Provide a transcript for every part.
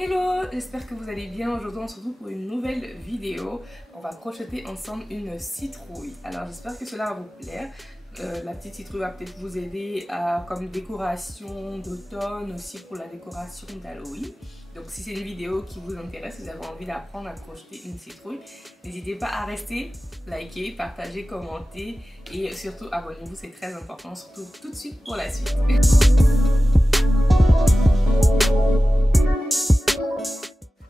Hello, j'espère que vous allez bien. Aujourd'hui on se retrouve pour une nouvelle vidéo. On va crocheter ensemble une citrouille. Alors j'espère que cela va vous plaire. La petite citrouille va peut-être vous aider comme décoration d'automne, aussi pour la décoration d'Halloween. Donc si c'est des vidéos qui vous intéressent, si vous avez envie d'apprendre à crocheter une citrouille, n'hésitez pas à rester, liker, partager, commenter et surtout abonnez-vous, c'est très important. On se retrouve tout de suite pour la suite.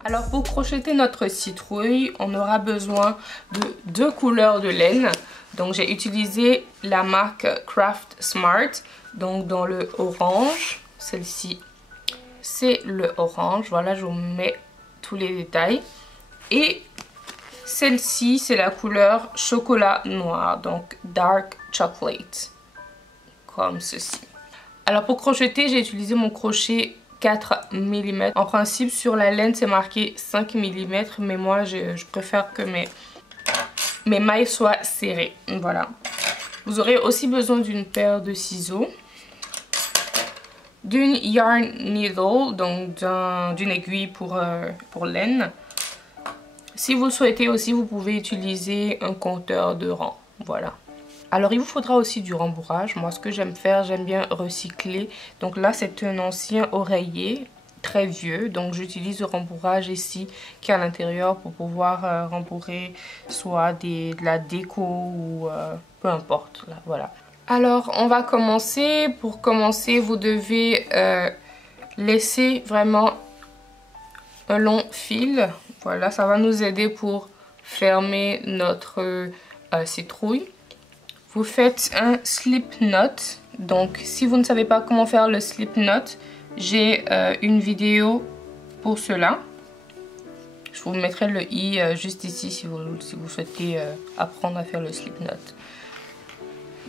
Alors pour crocheter notre citrouille, on aura besoin de deux couleurs de laine. Donc j'ai utilisé la marque Craft Smart, donc dans le orange. Celle-ci, c'est le orange. Voilà, je vous mets tous les détails. Et celle-ci, c'est la couleur chocolat noir, donc Dark Chocolate, comme ceci. Alors pour crocheter, j'ai utilisé mon crochet 4 mm. En principe sur la laine c'est marqué 5 mm, mais moi je préfère que mes mailles soient serrées. Voilà. Vous aurez aussi besoin d'une paire de ciseaux, d'une yarn needle, donc d'une aiguille pour laine. Si vous le souhaitez aussi, vous pouvez utiliser un compteur de rang. Voilà. Alors il vous faudra aussi du rembourrage. Moi ce que j'aime faire, j'aime bien recycler. Donc là c'est un ancien oreiller très vieux. Donc j'utilise le rembourrage ici qui est à l'intérieur pour pouvoir rembourrer soit de la déco ou peu importe. Là, voilà. Alors on va commencer. Pour commencer vous devez laisser vraiment un long fil. Voilà, ça va nous aider pour fermer notre citrouille. Vous faites un slip knot. Donc si vous ne savez pas comment faire le slip knot, j'ai une vidéo pour cela. Je vous mettrai le i juste ici si vous souhaitez apprendre à faire le slip knot.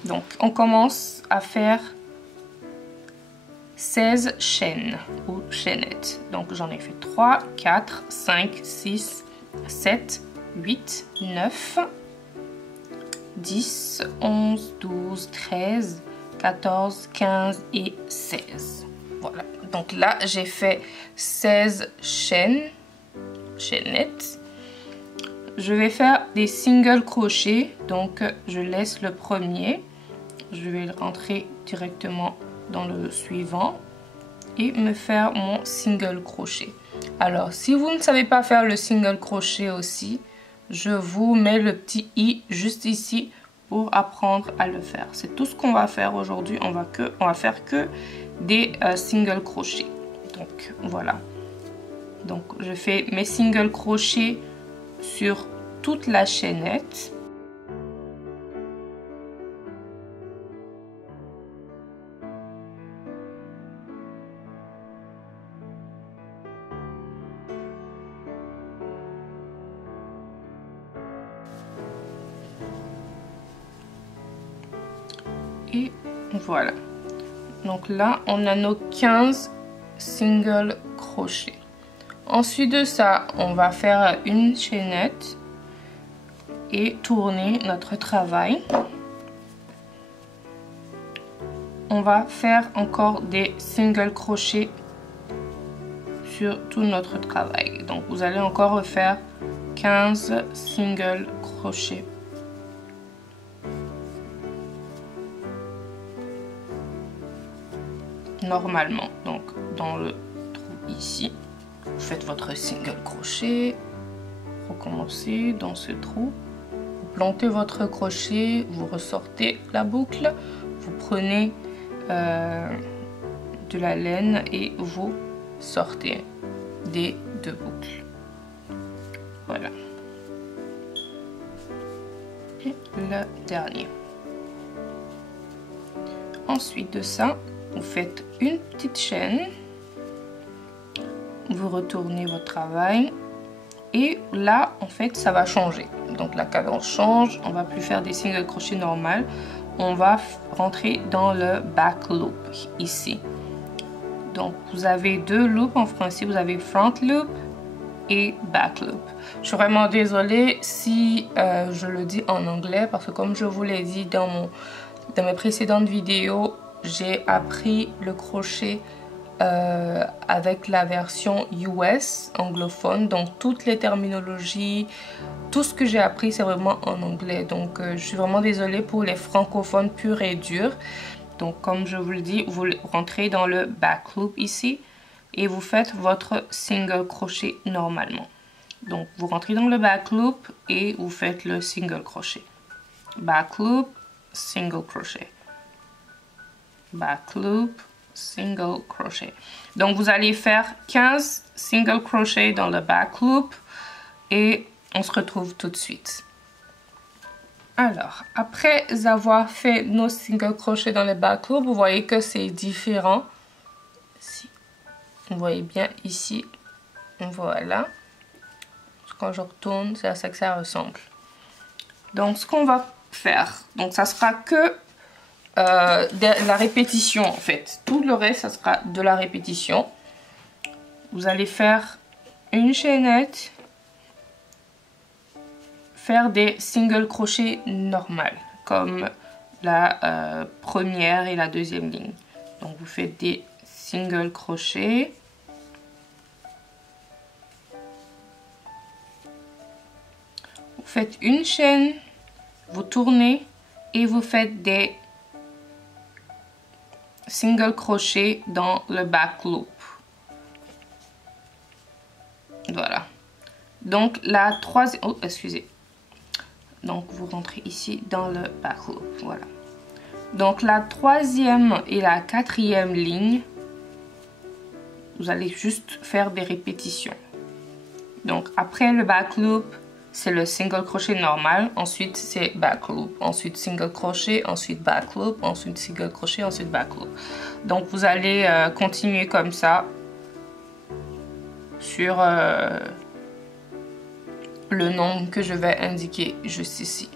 Donc on commence à faire 16 chaînes ou chaînettes. Donc j'en ai fait 3, 4, 5, 6, 7, 8, 9... 10, 11, 12, 13, 14, 15 et 16. Voilà. Donc là, j'ai fait 16 chaînettes. Je vais faire des single crochets. Donc, je laisse le premier. Je vais le rentrer directement dans le suivant et me faire mon single crochet. Alors, si vous ne savez pas faire le single crochet aussi, je vous mets le petit i juste ici pour apprendre à le faire. C'est tout ce qu'on va faire aujourd'hui. On va faire que des single crochets. Donc voilà. Donc je fais mes single crochets sur toute la chaînette. Et voilà. Donc là, on a nos 15 single crochets. Ensuite de ça, on va faire une chaînette et tourner notre travail. On va faire encore des single crochets sur tout notre travail. Donc vous allez encore refaire 15 single crochets. Normalement, donc dans le trou ici, vous faites votre single crochet, recommencez dans ce trou, vous plantez votre crochet, vous ressortez la boucle, vous prenez de la laine et vous sortez des deux boucles. Voilà. Et le dernier. Ensuite de ça, vous faites une petite chaîne, vous retournez votre travail et là en fait ça va changer. Donc la cadence change, on va plus faire des single crochets normales, on va rentrer dans le back loop ici. Donc vous avez deux loops en français, vous avez front loop et back loop. Je suis vraiment désolée si je le dis en anglais parce que comme je vous l'ai dit dans mes précédentes vidéos, j'ai appris le crochet avec la version US anglophone, donc toutes les terminologies, tout ce que j'ai appris c'est vraiment en anglais, donc je suis vraiment désolée pour les francophones purs et durs. Donc comme je vous le dis, vous rentrez dans le back loop ici et vous faites votre single crochet normalement. Donc vous rentrez dans le back loop et vous faites le single crochet. Back loop, single crochet. Back loop, single crochet. Donc vous allez faire 15 single crochet dans le back loop et on se retrouve tout de suite. Alors, après avoir fait nos single crochets dans le back loop, vous voyez que c'est différent. Ici. Vous voyez bien ici. Voilà. Quand je retourne, c'est à ça que ça ressemble. Donc, ce qu'on va faire, donc ça sera que de la répétition en fait. Tout le reste, ça sera de la répétition. Vous allez faire une chaînette, faire des single crochets normales, comme la première et la deuxième ligne. Donc vous faites des single crochets. Vous faites une chaîne, vous tournez et vous faites des single crochet dans le back loop. Voilà. Donc la troisième... Oh, excusez. Donc vous rentrez ici dans le back loop. Voilà. Donc la troisième et la quatrième ligne, vous allez juste faire des répétitions. Donc après le back loop, c'est le single crochet normal, ensuite c'est back loop, ensuite single crochet, ensuite back loop, ensuite single crochet, ensuite back loop. Donc vous allez continuer comme ça sur le nombre que je vais indiquer juste ici.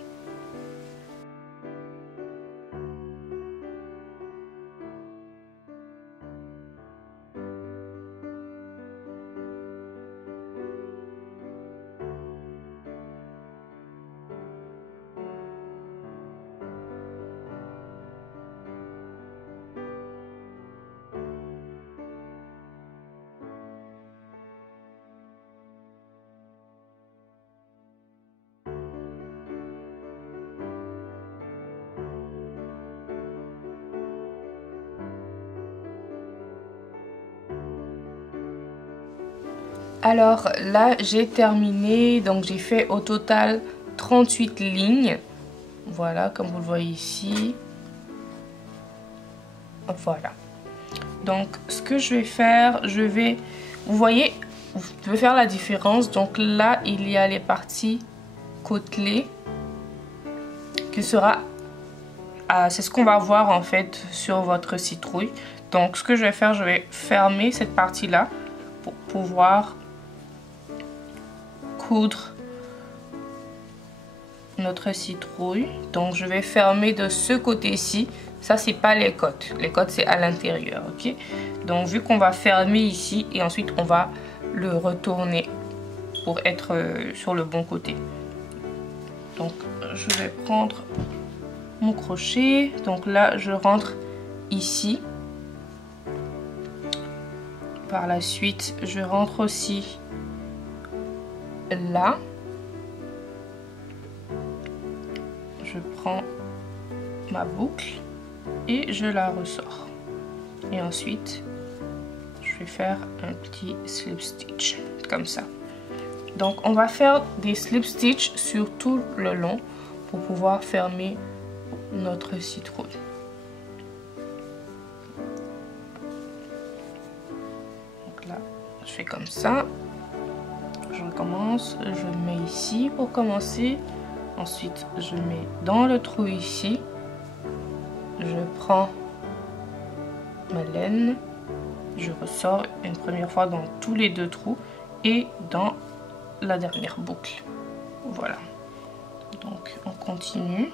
Alors là j'ai terminé, donc j'ai fait au total 38 lignes. Voilà, comme vous le voyez ici. Voilà. Donc ce que je vais faire, vous voyez, vous pouvez faire la différence. Donc là il y a les parties côtelées qui sera, c'est ce qu'on va voir en fait sur votre citrouille. Donc ce que je vais faire, je vais fermer cette partie là pour pouvoir coudre notre citrouille. Donc je vais fermer de ce côté-ci. Ça c'est pas les côtes c'est à l'intérieur, ok. Donc vu qu'on va fermer ici et ensuite on va le retourner pour être sur le bon côté. Donc je vais prendre mon crochet, donc là je rentre ici. Par la suite je rentre aussi là, je prends ma boucle et je la ressors et ensuite je vais faire un petit slip stitch comme ça. Donc on va faire des slip stitch sur tout le long pour pouvoir fermer notre citrouille. Donc là je fais comme ça. Je recommence, je mets ici pour commencer, ensuite je mets dans le trou ici, je prends ma laine, je ressors une première fois dans tous les deux trous et dans la dernière boucle. Voilà, donc on continue.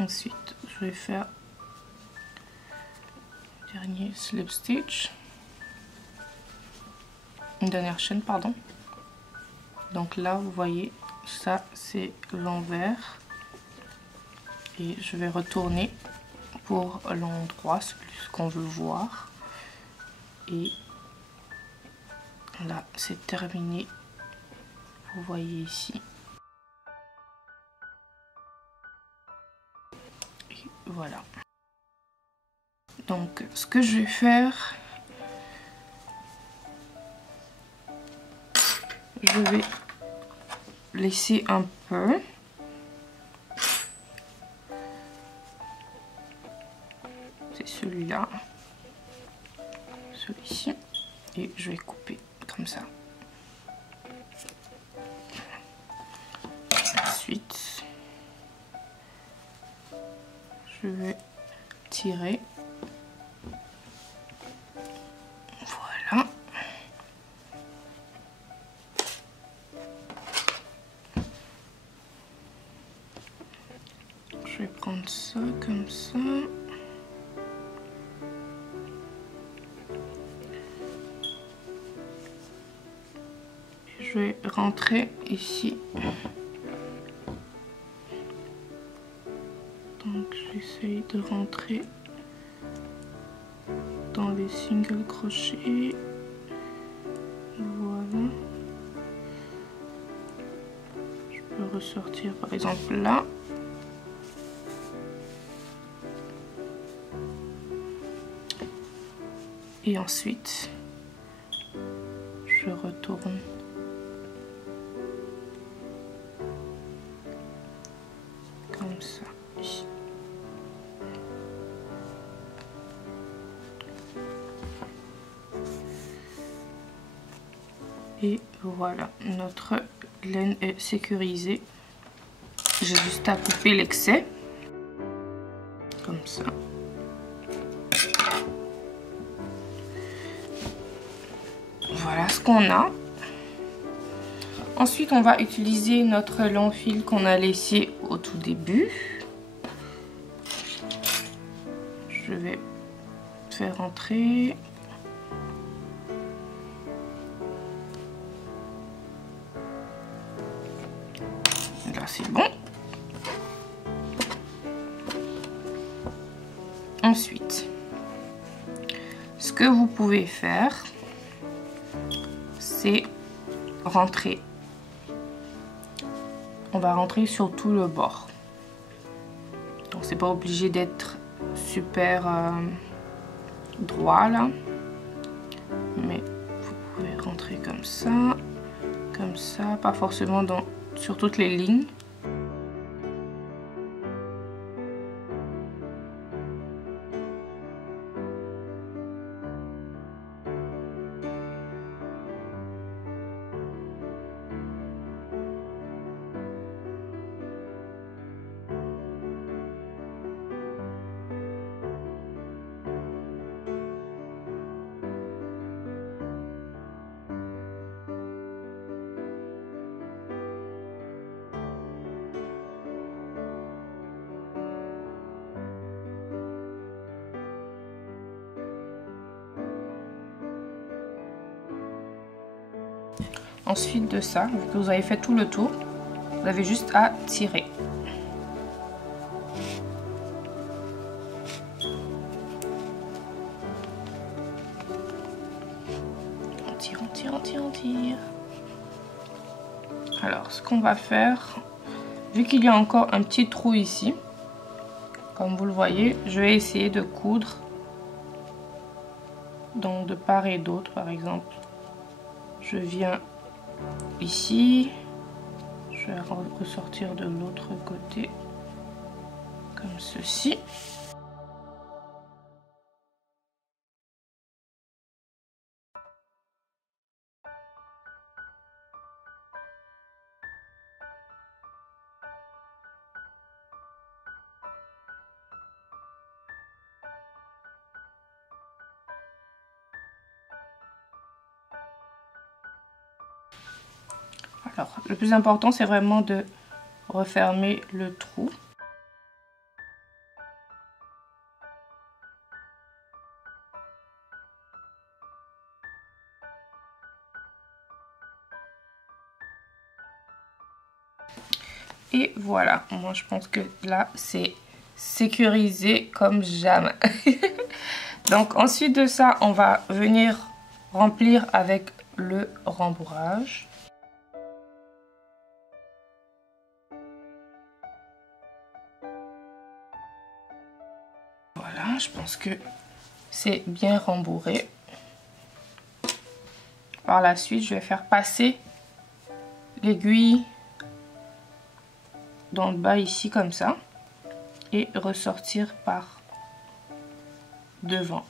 Ensuite, je vais faire un dernier slip stitch. Une dernière chaîne, pardon. Donc là, vous voyez, ça c'est l'envers. Et je vais retourner pour l'endroit, ce qu'on veut voir. Et là, c'est terminé. Vous voyez ici. Et voilà. Donc, ce que je vais faire, je vais laisser un peu. C'est celui-là. Celui-ci. Et je vais couper comme ça. Ensuite, je vais tirer. Voilà. Je vais prendre ça comme ça. Et je vais rentrer ici. Donc j'essaye de rentrer dans les single crochets. Voilà. Je peux ressortir par exemple là. Et ensuite, je retourne comme ça. Ici. Et voilà, notre laine est sécurisée. J'ai juste à couper l'excès. Comme ça. Voilà ce qu'on a. Ensuite, on va utiliser notre long fil qu'on a laissé au tout début. Je vais faire entrer. Là, c'est bon. Ensuite, ce que vous pouvez faire, c'est rentrer. On va rentrer sur tout le bord. Donc c'est pas obligé d'être super droit là, mais vous pouvez rentrer comme ça, pas forcément sur toutes les lignes. Ensuite de ça, vu que vous avez fait tout le tour, vous avez juste à tirer. On tire, on tire, on tire, on tire. Alors, ce qu'on va faire, vu qu'il y a encore un petit trou ici, comme vous le voyez, je vais essayer de coudre donc de part et d'autre. Par exemple, je viens ici, je vais ressortir de l'autre côté comme ceci. Alors, le plus important, c'est vraiment de refermer le trou. Et voilà, moi je pense que là c'est sécurisé comme jamais. Donc ensuite de ça, on va venir remplir avec le rembourrage. Voilà, je pense que c'est bien rembourré. Par la suite, je vais faire passer l'aiguille dans le bas ici comme ça et ressortir par devant.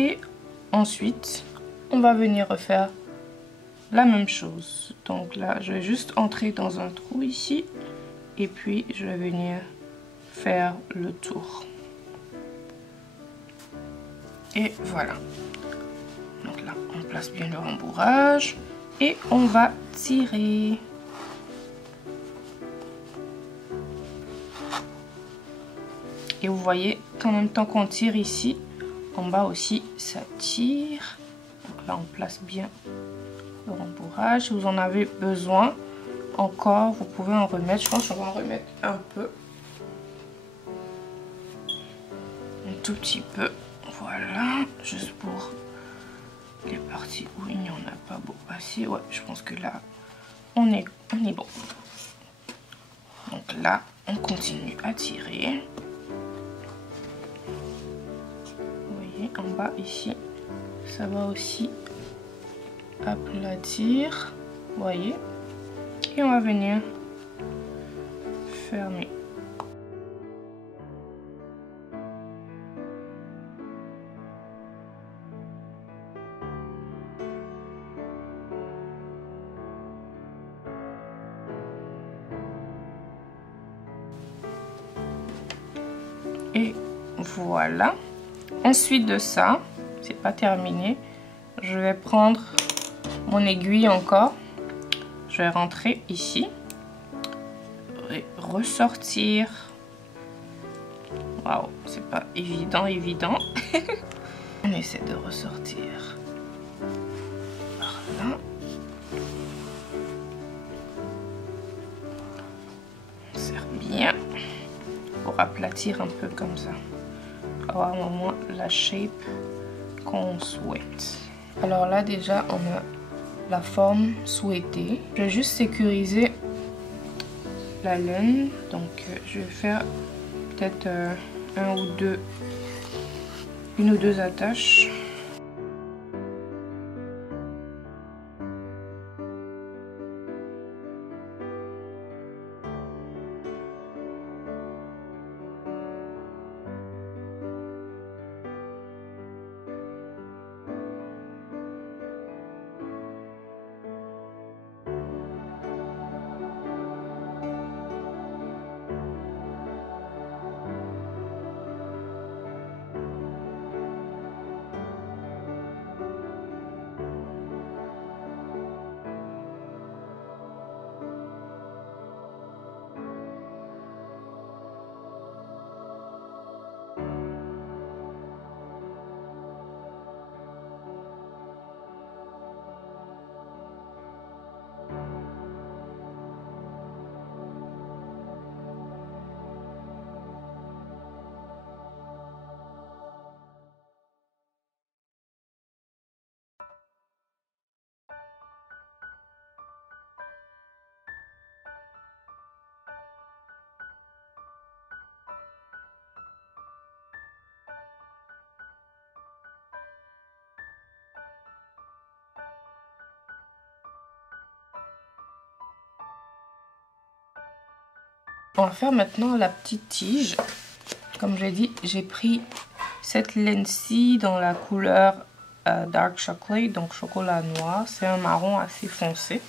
Et ensuite, on va venir refaire la même chose. Donc là, je vais juste entrer dans un trou ici et puis je vais venir faire le tour. Et voilà. Donc là, on place bien le rembourrage et on va tirer. Et vous voyez qu'en même temps qu'on tire ici, en bas aussi, ça tire. Donc là, on place bien le rembourrage. Si vous en avez besoin encore, vous pouvez en remettre. Je pense qu'on va en remettre un peu. Un tout petit peu. Voilà, juste pour les parties où il n'y en a pas beaucoup assez. Ouais, je pense que là, on est bon. Donc là, on continue à tirer. Vous voyez, en bas ici, ça va aussi aplatir. Vous voyez. Et on va venir fermer. Et voilà. Ensuite de ça, c'est pas terminé. Je vais prendre mon aiguille encore. Je vais rentrer ici. Et ressortir. Waouh, c'est pas évident. On essaie de ressortir par là. On serre bien pour aplatir un peu comme ça. Avoir au moins la shape qu'on souhaite. Alors là déjà on a la forme souhaitée. Je vais juste sécuriser la laine. Donc je vais faire peut-être une ou deux attaches. On va faire maintenant la petite tige. Comme j'ai dit, j'ai pris cette laine-ci dans la couleur Dark Chocolate, donc chocolat noir. C'est un marron assez foncé.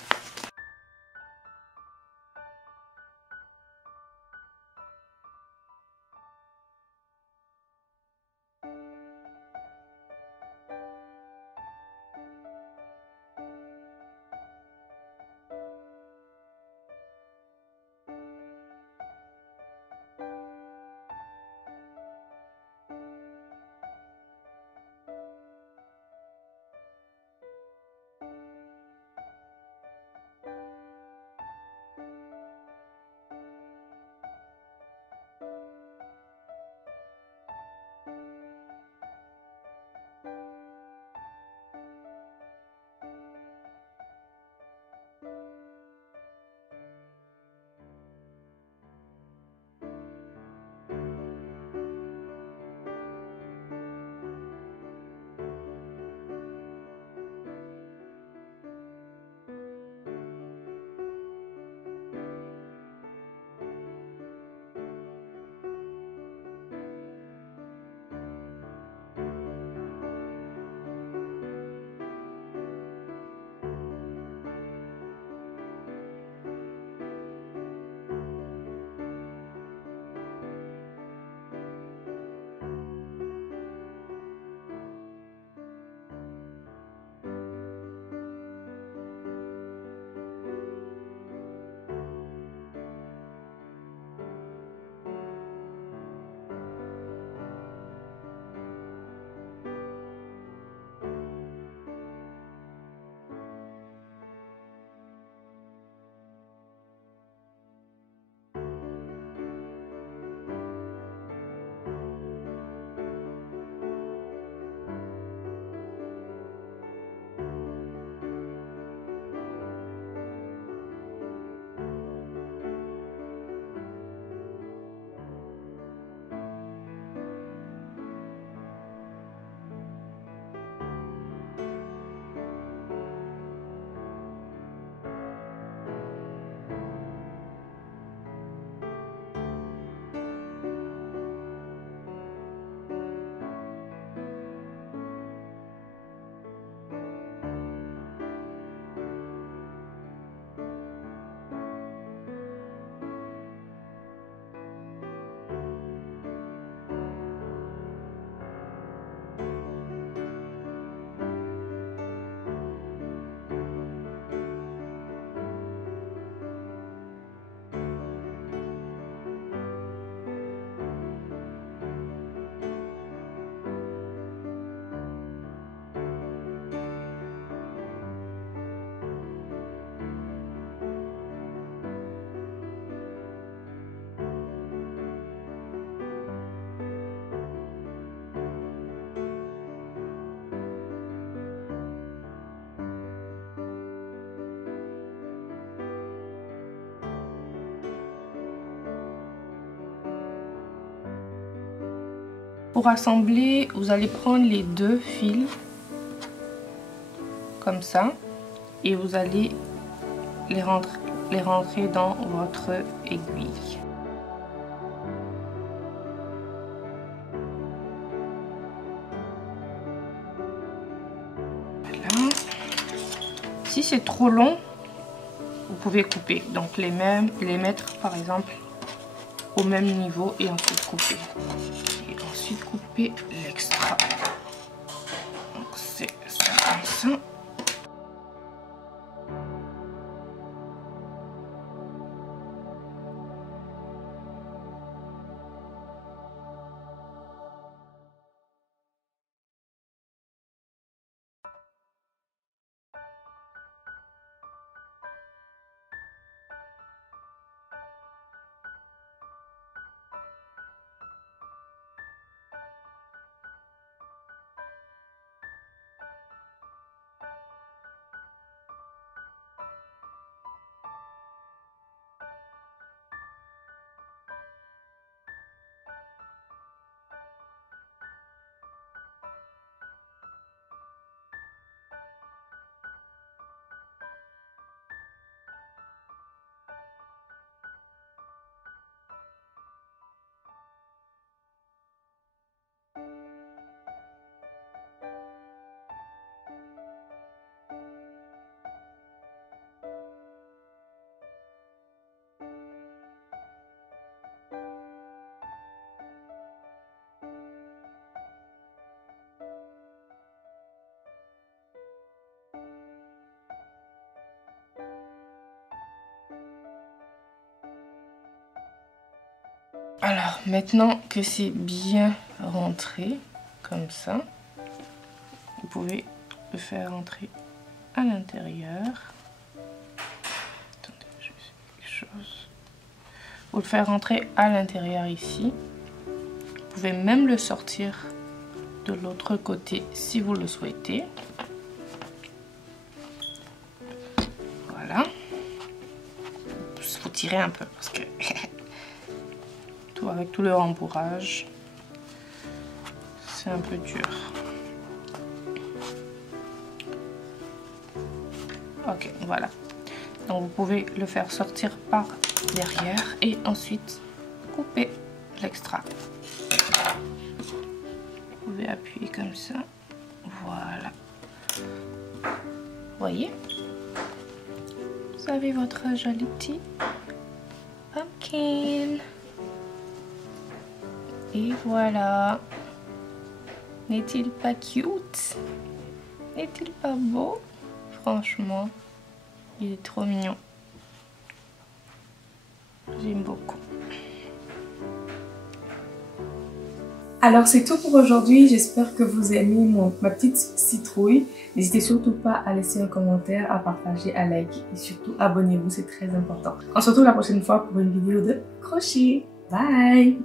pour assembler, vous allez prendre les deux fils comme ça et vous allez les rentrer dans votre aiguille. Voilà. Si c'est trop long, vous pouvez couper. Donc les mettre par exemple au même niveau et ensuite couper. Et ensuite couper l'extra. Donc c'est ça comme ça. Alors maintenant que c'est bien rentré comme ça, vous pouvez le faire rentrer à l'intérieur. Attendez, je vais essayer quelque chose. Vous le faire rentrer à l'intérieur ici. Vous pouvez même le sortir de l'autre côté si vous le souhaitez. Voilà. Il faut tirer un peu parce que avec tout le rembourrage, c'est un peu dur. Ok, voilà. Donc vous pouvez le faire sortir par derrière et ensuite couper l'extra. Vous pouvez appuyer comme ça. Voilà. Voyez? Vous avez votre joli petit pumpkin. Et voilà. N'est-il pas cute? N'est-il pas beau? Franchement, il est trop mignon. J'aime beaucoup. Alors c'est tout pour aujourd'hui, j'espère que vous aimez ma petite citrouille. N'hésitez surtout pas à laisser un commentaire, à partager, à liker et surtout abonnez-vous, c'est très important. On se retrouve la prochaine fois pour une vidéo de crochet. Bye!